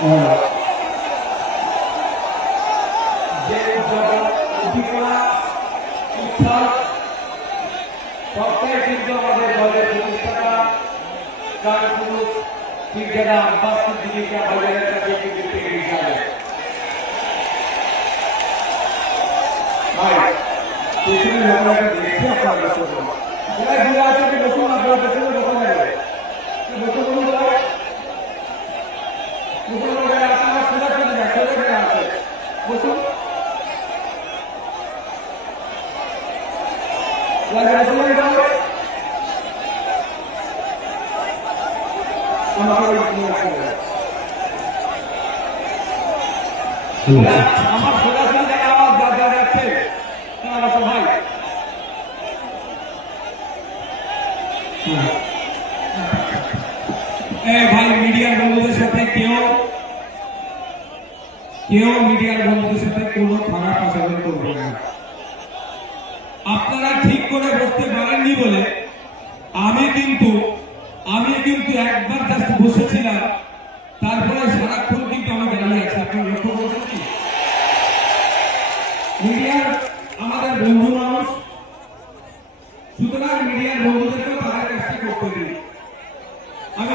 যে জগৎ অধিকলা শিক্ষা সবটাই কিন্তু আমাদের দলের আব্বাস সিদ্দিকীকে বাজারের কাছে কিন্তু পেয়ে হিসাবে আপনারা বসুন আপনারা পেছনে সোজা চলে আছে বসুন ভাই আমার আমার সরাসরি থেকে আওয়াজ যা যাচ্ছে তারা সবাই ভাই, মিডিয়ার বন্ধুদের সাথে কেউ কেউ মিডিয়ার বন্ধুদের সাথে কোনো খারাপ আচরণ করবে না। আপনারা ঠিক করে বসতে পারেননি বলে আমি কিন্তু আমি কিন্তু একবার জাস্ট বসেছিলাম, তারপরে সারাক্ষণ কিন্তু আমার দাঁড়িয়ে আছে। আপনার লক্ষ্য করছেন কি? মিডিয়ার আমাদের বন্ধু মানুষ, সুতরাং মিডিয়ার বন্ধুদেরকেও তাদের কাজটা করতে দিই আমি